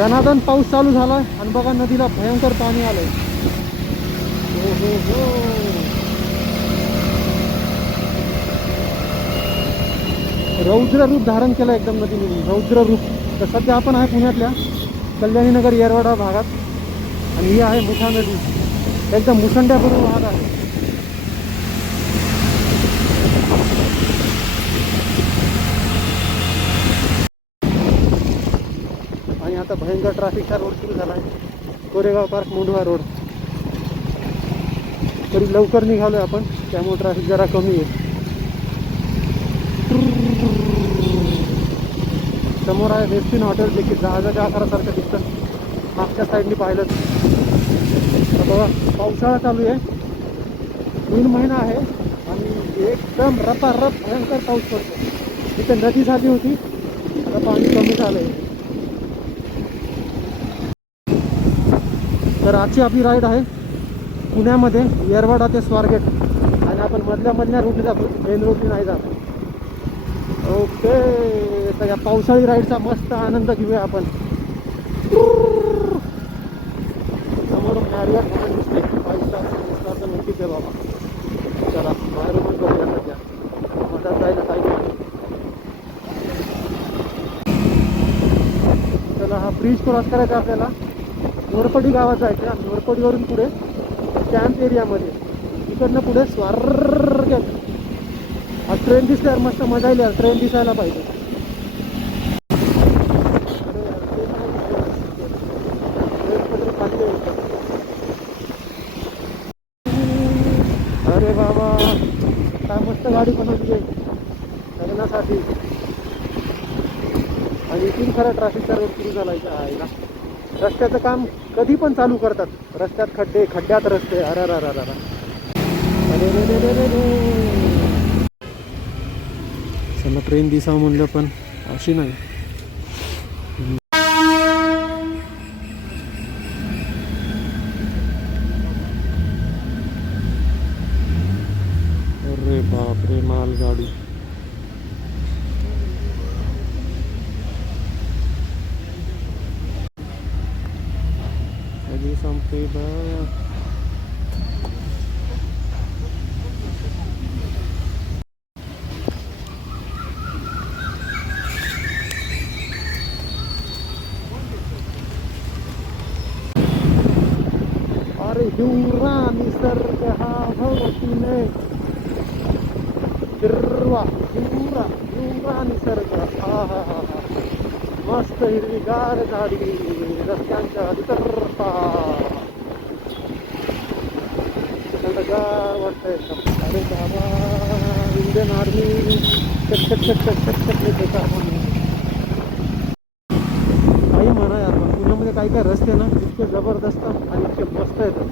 दनादन पाऊस चालू झालाय आणि बघा नदीला भयंकर पाणी आलंय. हो हो हो. रौद्र रूप धारण केलं एकदम नदीने, रौद्र रूप. तर सध्या आपण आहे पुण्यातल्या कल्याणीनगर येरवाडा भागात आणि ही आहे मुठा नदी. एकदम मुसंड्यापूर्व भाग आहे. आणि आता भयंकर ट्रॅफिकचा रोड सुरू झाला आहे, कोरेगाव पार्क मुंढवा रोड. तरी लवकर निघालोय आपण, त्यामुळे ट्रॅफिक जरा कमी आहे. समोर आहे वेस्टिन हॉटेल, देखील जहाजाच्या आकारासारखं दिसतं मागच्या साईडनी पाहिलं. बघा पावसाळा चालू आहे, 3 महिना आहे आणि एकदम रपारप भयंकर पाऊस पडतो. इथे नदी झाली होती, आता पाणी कमी झालंय. तर आजची आपली राईड आहे पुण्यामध्ये येरवाडा ते स्वारगेट आणि आपण मधल्या रूटने जातो, मेन रूटने नाही जात. ओके, तर या पावसाळी राईडचा मस्त आनंद घेऊया आपण. समोरून मॅरियट म्हणून दिसते, 5 स्टारचं नक्कीच आहे बाबा. चला बाहेरून पण करूया सध्या, मधात जायला काही नाही. चला हा ब्रिज क्रॉस करायचा आपल्याला, नोरपडी गावात जायचं. नोरपडीवरून पुढे कॅम्प एरियामध्ये, इकडनं पुढे स्वारगेट. हा ट्रेन दिसल्यावर मस्त मजा येईल यार, ट्रेन दिसायला पाहिजे. अरे बाबा काय मस्त गाडी बनवली आहे लग्नासाठी. आणि इथून खरं ट्रॅफिकचा रोड सुरू झाला आहे ना. रस्त्याचं काम कधी पण चालू करतात, रस्त्यात खड्डे, खड्ड्यात रस्ते. अरे अरे अरे अरे रे रे रे. चला ट्रेन दिसावं म्हणलं पण अशी नाही. अरे बापरे, मालगाडी. कधी संपते बा. अरे हिवरा निसर्ग हा भवतीने हिरवा, हिवरा हिवरा निसर्ग. हा हा हा हा. मस्त हिरवीगार झाडी रस्त्यांच्या दुतर्फा, थंडगार वाटतंय. अरे बाबा, इंडियन आर्मी काही म्हणा यार, पण पुण्यामध्ये काही काही रस्ते ना इतके जबरदस्त आणि इतके मस्त येतात.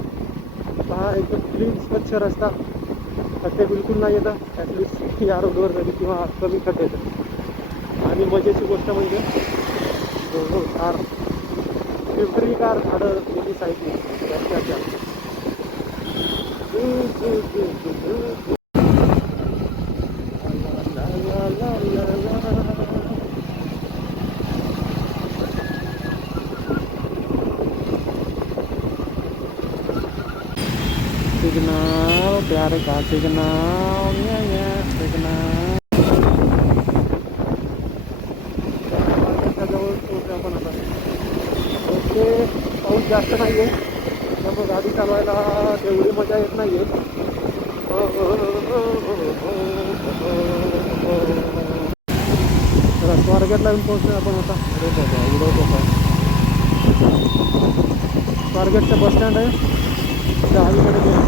पहा एकदम क्लीन स्वच्छ रस्ता, खड्डे बिलकुल नाही येतात. ॲटलिस्ट या रोडवर तरी किंवा कमी खड्डे येतात. आणि मजेची गोष्ट म्हणजे कार, हिरवीगार झाडं दोन्ही साईडने रस्त्याच्या. सिग्नल, प्यारे का सिग्नल, सिग्नल. जवळ पोहोचलो आपण आता. ओके, पाऊस जास्त नाही आहे त्यामुळे गाडी चालवायला तेवढी मजा येत नाही आहे. तर स्वारगेटला येऊन पोहोचलो आपण आता. अरे बाबा उडवतो काय. स्वारगेटचं बसस्टँड आहे, दहावीकडे गेलं.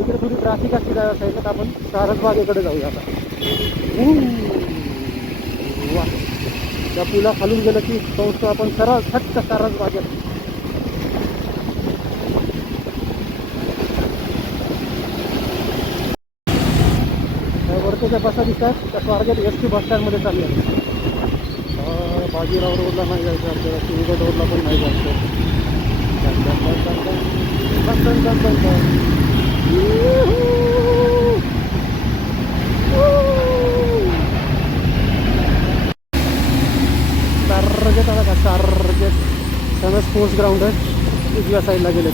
इकडे थोडी ट्रॅफिक असते त्या साईडला, तर आपण सारसबागेकडे जाऊया आता. वा, त्या पुला खालून गेलं की पोहोचतो आपण सरळ थट्ट सारसबागेत. वरती त्या बसा दिसतात, त्या स्वारगेट एस.टी. बसस्टँडमध्ये चालली आहे. बाजीराव रोडला नाही जायचं आपल्याला, शिवगड रोडला पण नाही जायचं. टार्गेट आला का, टार्गेट. समज स्पोर्ट्स ग्राउंड आहे उजव्या साईडला गेले.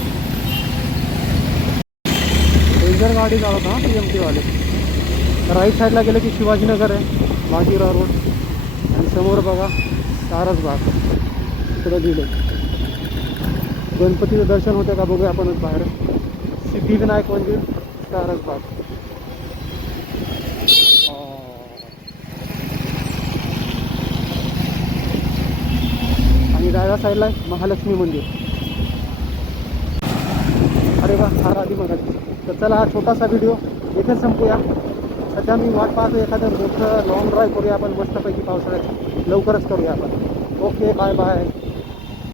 डेंजर गाडी चालवत हा PMT वाले. राईट साईडला गेले की शिवाजीनगर आहे, बाजीराव रोड, आणि समोर बघा सारसबाग. इकडं गेले गणपतीचं दर्शन होतं का बघूया आपणच बाहेर. सिद्धिविनायक मंदिर, सारसबाग. आणि डाव्या साईडला महालक्ष्मी मंदिर. अरे वा, फार आधी मग. तर चला हा छोटासा व्हिडिओ इथे संपूया. सध्या मी वाट पाहतो एखादं मोठं लॉंग ड्राईव्ह करूया आपण मस्तपैकी पावसाळ्यात, लवकरच करूया आपण. Okay, bye bye.